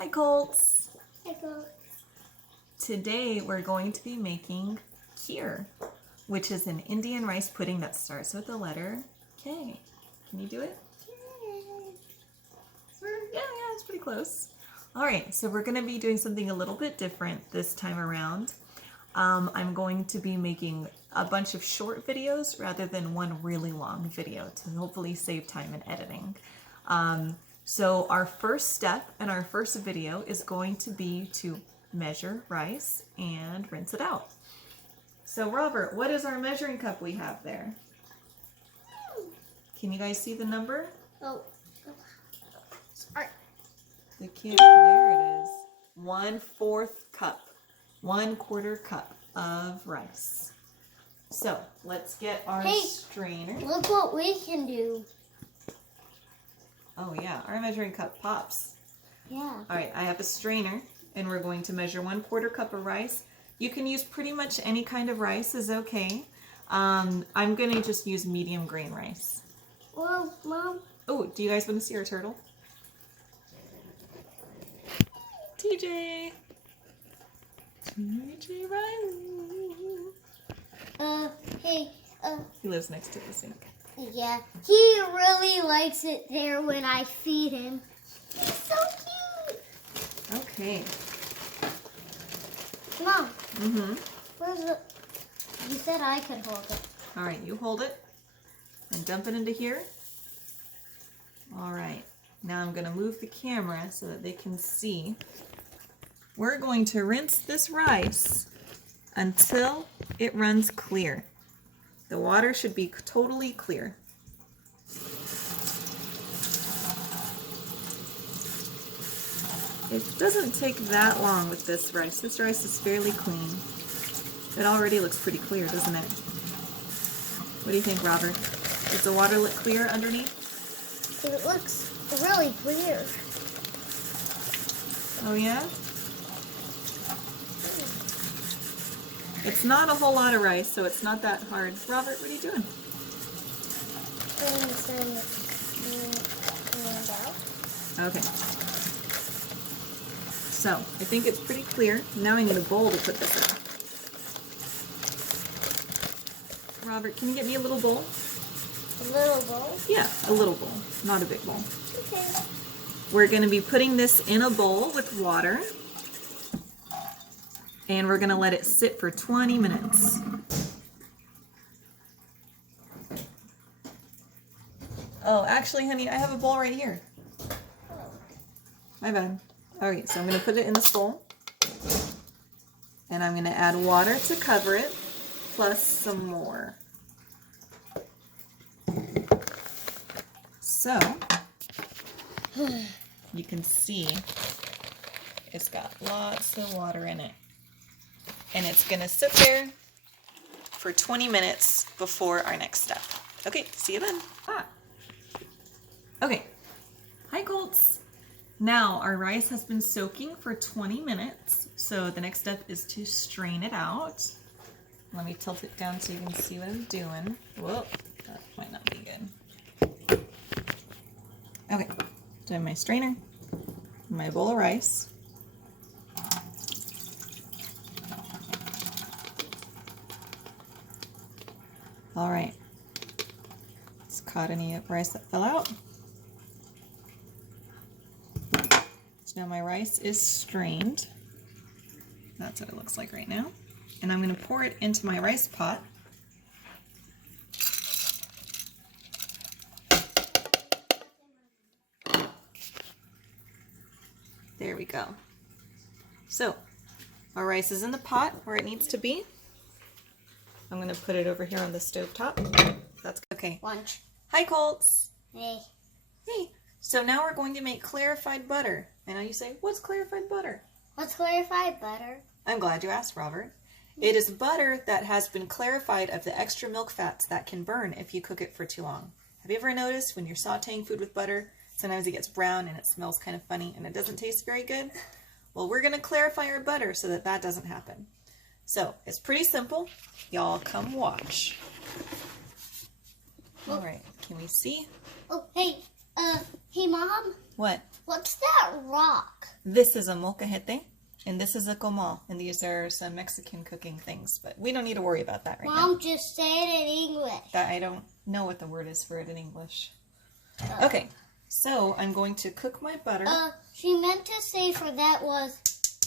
Hi Colts! Hi Colts. Today we're going to be making Kheer, which is an Indian rice pudding that starts with the letter K. Can you do it? Yeah, it's pretty close. Alright, so we're going to be doing something a little bit different this time around. I'm going to be making a bunch of short videos rather than one really long video to hopefully save time in editing. So our first step in our first video is going to be to measure rice and rinse it out. So Robert, what is our measuring cup we have there? Can you guys see the number? Oh, sorry. The kid, there it is. 1/4 cup, 1/4 cup of rice. So let's get our strainer. Look what we can do. Oh yeah, our measuring cup pops. Yeah. All right, I have a strainer and we're going to measure 1/4 cup of rice. You can use pretty much any kind of rice is okay. I'm going to just use medium grain rice. Well, Mom. Oh, do you guys want to see our turtle? TJ! TJ Riley! Hey, He lives next to the sink. yeah, he really likes it there when I feed him. He's so cute. Okay. Mom. Mm-hmm. Where's the? You said I could hold it. All right, you hold it and dump it into here. All right, now I'm gonna move the camera so that they can see. We're going to rinse this rice until it runs clear. The water should be totally clear. It doesn't take that long with this rice. This rice is fairly clean. It already looks pretty clear, doesn't it? What do you think, Robert? Does the water look clear underneath? It looks really clear. Oh yeah? It's not a whole lot of rice, so it's not that hard. Robert, what are you doing? Putting the sand out. Okay. So, I think it's pretty clear. Now I need a bowl to put this in. Robert, can you get me a little bowl? A little bowl? Yeah, a little bowl, not a big bowl. Okay. We're going to be putting this in a bowl with water. And we're going to let it sit for 20 minutes. Oh, actually, honey, I have a bowl right here. My bad. All right, so I'm going to put it in this bowl. And I'm going to add water to cover it, plus some more. So, you can see it's got lots of water in it. And it's going to sit there for 20 minutes before our next step. Okay, see you then. Okay, hi Colts. Now our rice has been soaking for 20 minutes. So the next step is to strain it out. Let me tilt it down so you can see what I'm doing. Whoa, that might not be good. Okay, so I have my strainer, my bowl of rice. All right, it's caught any rice that fell out. So now my rice is strained. That's what it looks like right now. And I'm going to pour it into my rice pot. There we go. So our rice is in the pot where it needs to be. I'm going to put it over here on the stove top. That's okay. Lunch. Hi Colts. Hey. Hey. So now we're going to make clarified butter. I know you say, what's clarified butter? What's clarified butter? I'm glad you asked, Robert. It is butter that has been clarified of the extra milk fats that can burn if you cook it for too long. Have you ever noticed when you're sauteing food with butter, sometimes it gets brown and it smells kind of funny and it doesn't taste very good? Well, we're going to clarify our butter so that that doesn't happen. So, it's pretty simple. Y'all come watch. All right, can we see? Oh, hey, Hey, Mom. What? What's that rock? This is a molcajete, and this is a comal, and these are some Mexican cooking things, but we don't need to worry about that right now. Mom, just say it in English. That I don't know what the word is for it in English. Okay, so I'm going to cook my butter. She meant to say for that was,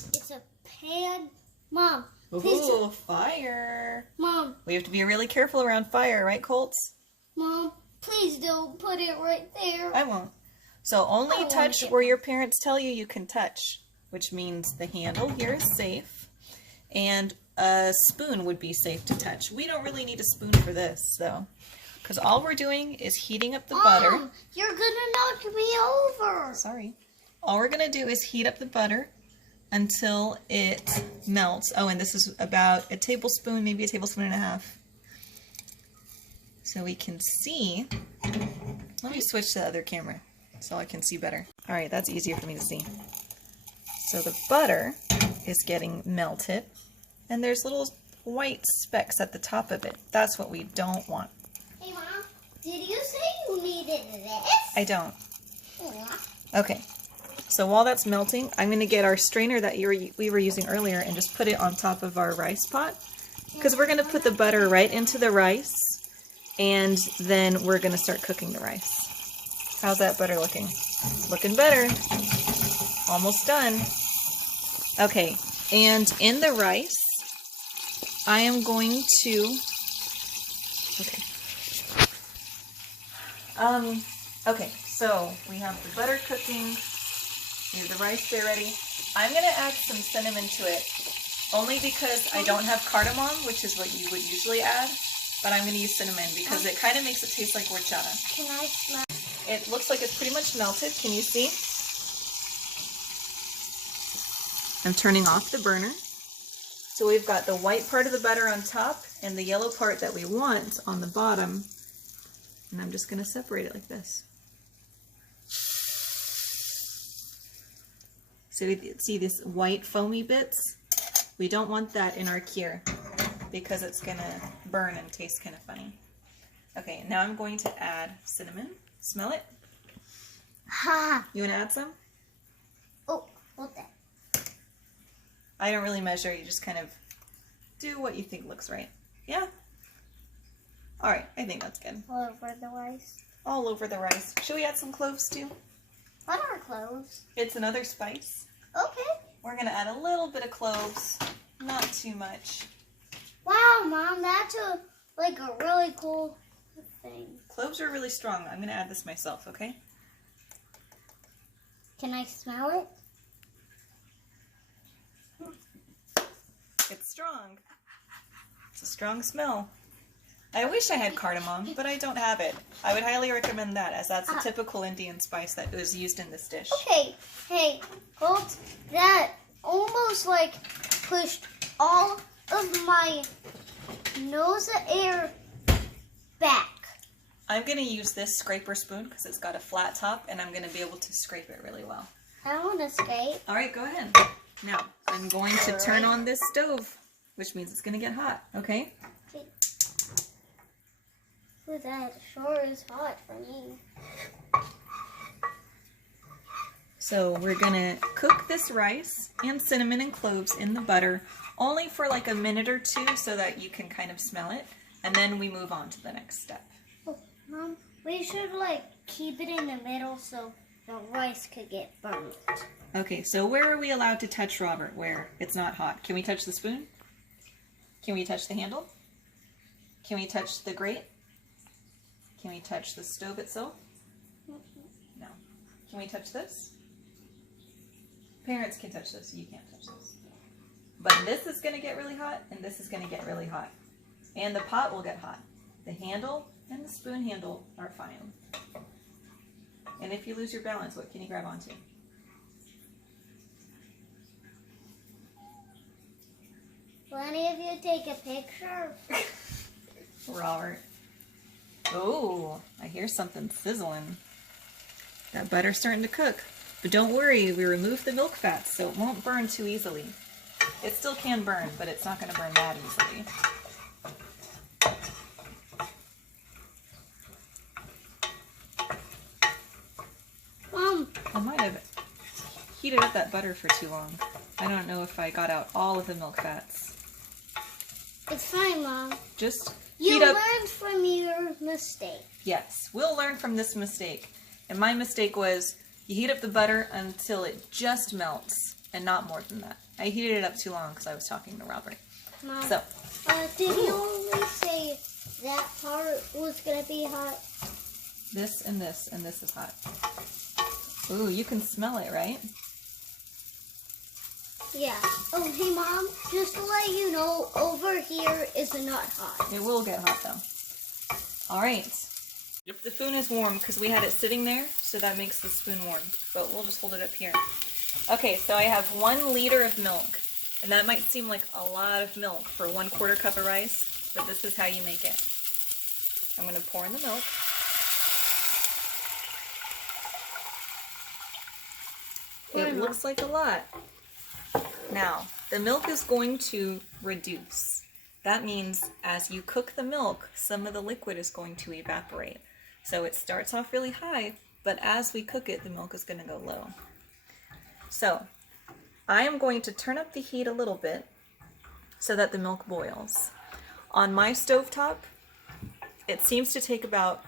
it's a pan. Mom, please. Ooh, fire. Mom. We have to be really careful around fire, right, Colts? Mom, please don't put it right there. I won't. So only touch where your parents tell you you can touch, which means the handle here is safe, and a spoon would be safe to touch. We don't really need a spoon for this, though, because all we're doing is heating up the butter. You're gonna knock me over. Sorry. All we're gonna do is heat up the butter until it melts. Oh, and this is about a tablespoon, maybe a tablespoon and a half. So we can see. Let me switch to the other camera so I can see better. All right, that's easier for me to see. So the butter is getting melted, and there's little white specks at the top of it. That's what we don't want. Hey, Mom, did you say you needed this? I don't. Yeah. Okay, so while that's melting, I'm going to get our strainer that we were using earlier and just put it on top of our rice pot, because we're going to put the butter right into the rice, and then we're going to start cooking the rice. How's that butter looking? Looking better. Almost done. Okay, and in the rice, I am going to... Okay, so we have the butter cooking, we have the rice there ready. I'm going to add some cinnamon to it, only because I don't have cardamom, which is what you would usually add, but I'm going to use cinnamon because it kind of makes it taste like horchata. Can I smell? It looks like it's pretty much melted. Can you see? I'm turning off the burner. So we've got the white part of the butter on top and the yellow part that we want on the bottom. And I'm just going to separate it like this. So we see these white foamy bits. We don't want that in our kheer because it's going to burn and taste kind of funny. Okay, now I'm going to add cinnamon. Smell it? Ha! You want to add some? Oh, hold that. I don't really measure. You just kind of do what you think looks right. Yeah? All right, I think that's good. All over the rice. All over the rice. Should we add some cloves too? What are cloves? It's another spice. Okay. We're going to add a little bit of cloves, not too much. Wow, Mom, that's a really cool thing. Cloves are really strong. I'm going to add this myself, okay? Can I smell it? It's strong. It's a strong smell. I wish I had cardamom, but I don't have it. I would highly recommend that, as that's a typical Indian spice that was used in this dish. Okay, hey, Colt, that almost pushed all of my nose air back. I'm going to use this scraper spoon because it's got a flat top, and I'm going to be able to scrape it really well. I want to skate. All right, go ahead. Now, I'm going to turn on this stove, which means it's going to get hot, okay? Okay. Ooh, that sure is hot for me. So we're going to cook this rice and cinnamon and cloves in the butter only for like a minute or two so that you can kind of smell it, and then we move on to the next step. Oh, Mom, we should keep it in the middle so the rice could get burnt. Okay, so where are we allowed to touch, Robert, where it's not hot? Can we touch the spoon? Can we touch the handle? Can we touch the grate? Can we touch the stove itself? No. Can we touch this? Parents can touch this, you can't touch this. But this is going to get really hot, and this is going to get really hot. And the pot will get hot. The handle and the spoon handle are fine. And if you lose your balance, what can you grab onto? Will any of you take a picture? Robert. Oh, I hear something sizzling. That butter's starting to cook. But don't worry, we removed the milk fats, so it won't burn too easily. It still can burn, but it's not going to burn that easily. Mom, might have heated up that butter for too long. I don't know if I got out all of the milk fats. It's fine, Mom. Just You heat up. learned from your mistake. Yes, we'll learn from this mistake. And my mistake was you heat up the butter until it just melts and not more than that. I heated it up too long because I was talking to Robert. Mom, So, did you only say that part was going to be hot? this and this and this is hot. Ooh, you can smell it, right? Yeah. Oh, hey, Mom, just to let you know, over here is not hot. It will get hot though. All right. Yep. The spoon is warm because we had it sitting there, so that makes the spoon warm. But we'll just hold it up here. Okay, so I have 1 liter of milk. And that might seem like a lot of milk for 1/4 cup of rice, but this is how you make it. I'm going to pour in the milk. It looks like a lot. Now, the milk is going to reduce. That means as you cook the milk, some of the liquid is going to evaporate. So it starts off really high, but as we cook it, the milk is going to go low. So I am going to turn up the heat a little bit so that the milk boils. On my stovetop, it seems to take about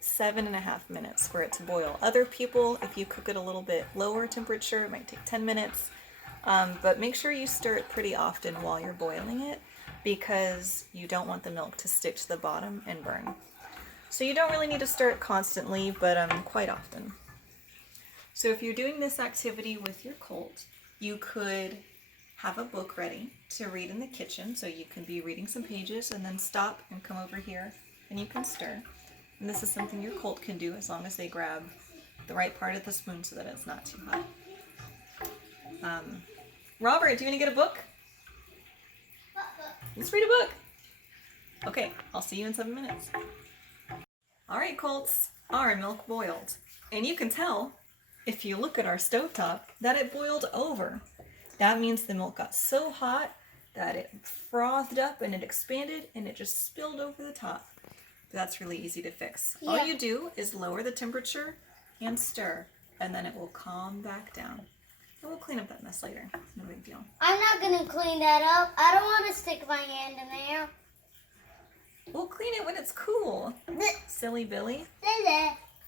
7.5 minutes for it to boil. Other people, if you cook it a little bit lower temperature, it might take 10 minutes. But make sure you stir it pretty often while you're boiling it because you don't want the milk to stick to the bottom and burn. So you don't really need to stir it constantly, but quite often. So if you're doing this activity with your colt, you could have a book ready to read in the kitchen, so you can be reading some pages and then stop and come over here and you can stir. And this is something your colt can do as long as they grab the right part of the spoon so that it's not too hot. Robert, do you want to get a book? Let's read a book. Okay, I'll see you in 7 minutes. All right, colts, our milk boiled. And you can tell, if you look at our stovetop, that it boiled over. That means the milk got so hot that it frothed up and it expanded and it just spilled over the top. That's really easy to fix. Yeah. All you do is lower the temperature and stir, and then it will calm back down. And we'll clean up that mess later. No big deal. I'm not going to clean that up. I don't want to stick my hand in there. We'll clean it when it's cool. Silly Billy.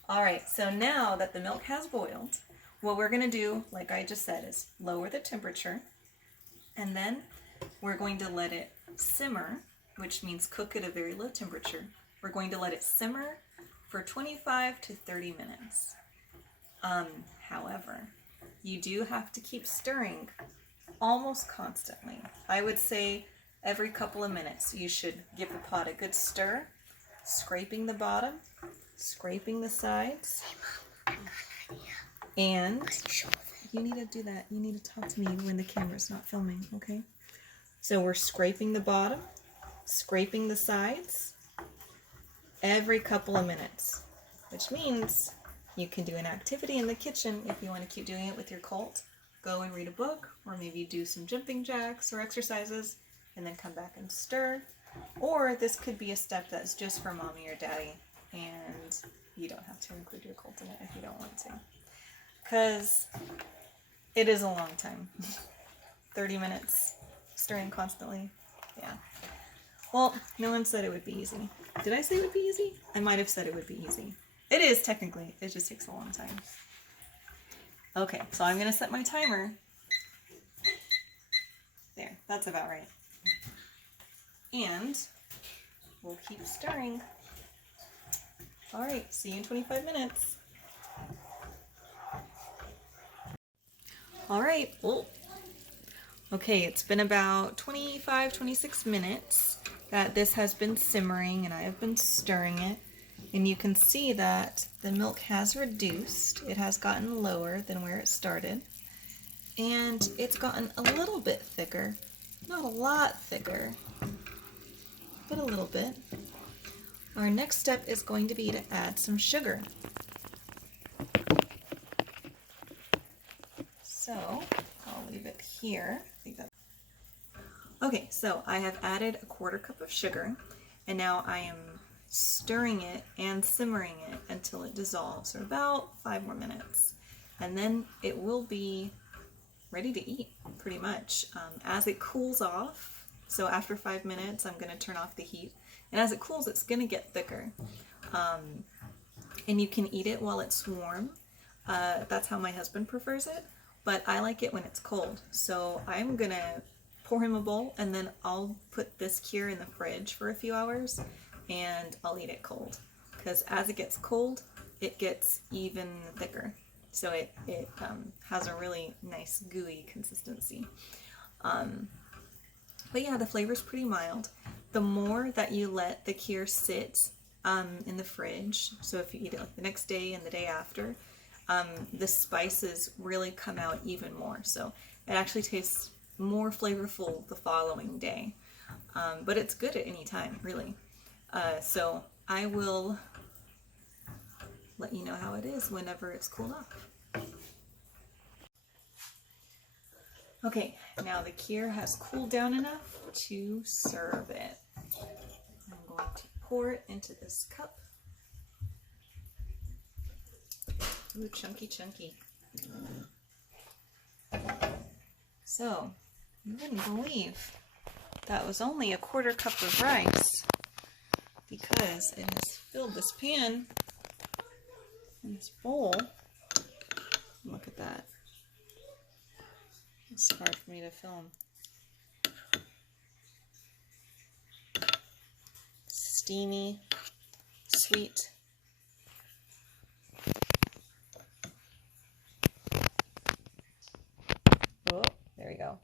All right, so now that the milk has boiled, what we're going to do, like I just said, is lower the temperature, and then we're going to let it simmer, which means cook at a very low temperature. We're going to let it simmer for 25 to 30 minutes. However, you do have to keep stirring almost constantly. I would say every couple of minutes you should give the pot a good stir, scraping the bottom, scraping the sides. Hey, Mom, I got an idea. And you need to do that. You need to talk to me when the camera's not filming, okay? So we're scraping the bottom, scraping the sides every couple of minutes, which means you can do an activity in the kitchen if you want to keep doing it with your colt. Go and read a book, or maybe do some jumping jacks or exercises, and then come back and stir. Or this could be a step that's just for mommy or daddy, and you don't have to include your colt in it if you don't want to. Because it is a long time. 30 minutes, stirring constantly. Yeah. Well, no one said it would be easy. Did I say it would be easy? I might have said it would be easy. It is technically, it just takes a long time. Okay, so I'm gonna set my timer. There, that's about right. And we'll keep stirring. All right, see you in 25 minutes. All right, well, okay, it's been about 25, 26 minutes that this has been simmering and I have been stirring it. And you can see that the milk has reduced. It has gotten lower than where it started. And it's gotten a little bit thicker. Not a lot thicker, but a little bit. Our next step is going to be to add some sugar. So I'll leave it here. I think that's... Okay, so I have added a 1/4 cup of sugar, and now I am stirring it and simmering it until it dissolves, or about 5 more minutes. and then it will be ready to eat pretty much. As it cools off, so after 5 minutes, I'm going to turn off the heat, and as it cools, it's going to get thicker. And you can eat it while it's warm. That's how my husband prefers it, but I like it when it's cold. So I'm going to pour him a bowl, and then I'll put this Kheer in the fridge for a few hours, and I'll eat it cold. Because as it gets cold, it gets even thicker. So it has a really nice gooey consistency. But yeah, the flavor's pretty mild. The more that you let the Kheer sit in the fridge, so if you eat it like the next day and the day after, the spices really come out even more. So it actually tastes more flavorful the following day. But it's good at any time, really. So I will let you know how it is whenever it's cooled off. Okay, now the Kheer has cooled down enough to serve it. I'm going to pour it into this cup. Ooh, chunky, chunky. So, you wouldn't believe that was only a 1/4 cup of rice, because it has filled this pan in this bowl. Look at that. It's hard for me to film. Steamy, sweet. Oh, there we go.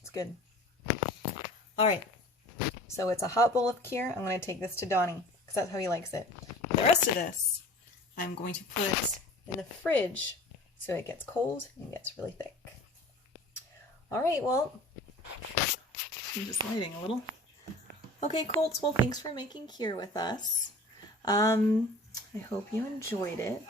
It's good. All right, so it's a hot bowl of Kheer. I'm going to take this to Donnie, because that's how he likes it. The rest of this, I'm going to put in the fridge so it gets cold and gets really thick. All right, well, I'm just lighting a little. Okay, Colts, well, thanks for making Kheer with us. I hope you enjoyed it.